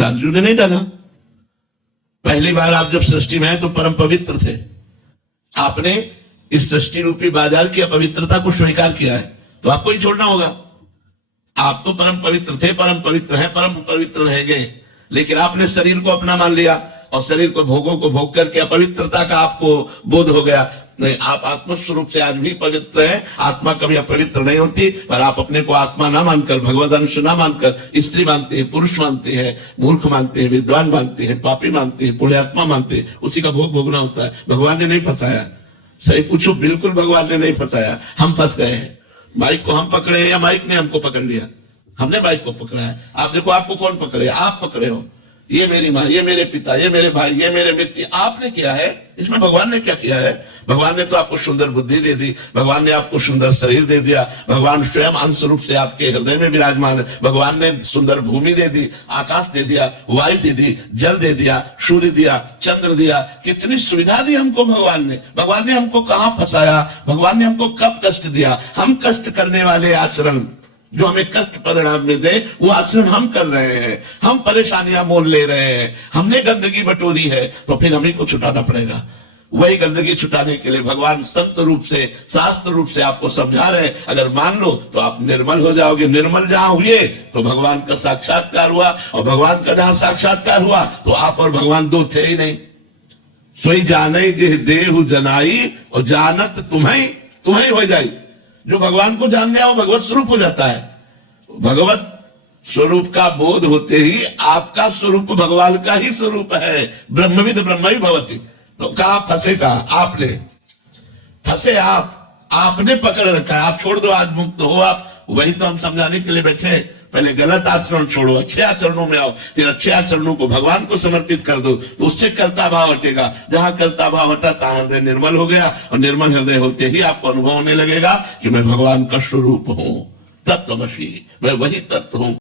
लालजू ने नहीं डाला। पहली बार आप जब सृष्टि में आए तो परम पवित्र थे, आपने इस सृष्टि रूपी बाजार की अपवित्रता को स्वीकार किया है, तो आपको ही छोड़ना होगा। आप तो परम पवित्र थे, परम पवित्र हैं, परम पवित्र रहेंगे, लेकिन आपने शरीर को अपना मान लिया और शरीर को भोगों को भोग करके अपवित्रता का आपको बोध हो गया। नहीं, आप आत्मस्वरूप से आज भी पवित्र हैं। आत्मा कभी अपवित्र नहीं होती, पर आप अपने को आत्मा ना मानकर, भगवद अंश ना मानकर स्त्री मानते हैं, पुरुष मानते हैं, मूर्ख मानते हैं, विद्वान मानते हैं, पापी मानते हैं, पुण्यात्मा मानते हैं, उसी का भोग भोगना होता है। भगवान ने नहीं फंसाया, सही पूछो, बिल्कुल भगवान ने नहीं फंसाया, हम फंस गए हैं। माइक को हम पकड़े या माइक ने हमको पकड़ लिया? हमने माइक को पकड़ा है। आप देखो, आपको कौन पकड़े? आप पकड़े हो। ये मेरी माँ, ये मेरे पिता, ये मेरे भाई, ये मेरे मित्र, आपने किया है। इसमें भगवान ने क्या किया है? भगवान ने तो आपको सुंदर बुद्धि दे दी, भगवान ने आपको सुंदर शरीर दे दिया, भगवान स्वयं अंश रूप से आपके हृदय में विराजमान है। भगवान ने सुंदर भूमि दे दी, आकाश दे दिया, वायु दे दी, जल दे दिया, सूर्य दिया, चंद्र दिया, कितनी सुविधा दी हमको भगवान ने। भगवान ने हमको कहां फंसाया? भगवान ने हमको कब कष्ट दिया? हम कष्ट करने वाले आचरण जो हमें कष्ट परिणाम में दे, वो आचरण हम कर रहे हैं। हम परेशानियां मोल ले रहे हैं, हमने गंदगी बटोरी है, तो फिर हमें को छुटाना पड़ेगा। वही गंदगी छुटाने के लिए भगवान संत रूप से, शास्त्र रूप से आपको समझा रहे हैं। अगर मान लो तो आप निर्मल हो जाओगे। निर्मल जहां हुए तो भगवान का साक्षात्कार हुआ, और भगवान का जहां साक्षात्कार हुआ तो आप और भगवान दो थे ही नहीं। सोई जाने जे देहु जनाई, और जानत तुम्हें हो जाई। जो भगवान को जान गया वो भगवत स्वरूप हो जाता है। भगवत स्वरूप का बोध होते ही आपका स्वरूप भगवान का ही स्वरूप है। ब्रह्मविद ब्रह्म ही भवति। तो कहा फंसे? कहा आपने फंसे, आपने पकड़ रखा है। आप छोड़ दो, आज मुक्त हो आप। वही तो हम समझाने के लिए बैठे। पहले गलत आचरण छोड़ो, अच्छे आचरणों में आओ, फिर अच्छे आचरणों को भगवान को समर्पित कर दो, तो उससे कर्ता भाव हटेगा। जहां कर्ता भाव हटा तहां हृदय निर्मल हो गया, और निर्मल हृदय होते ही आपको अनुभव होने लगेगा कि मैं भगवान का स्वरूप हूं, तत्वमसि, मैं वही तत्व हूं।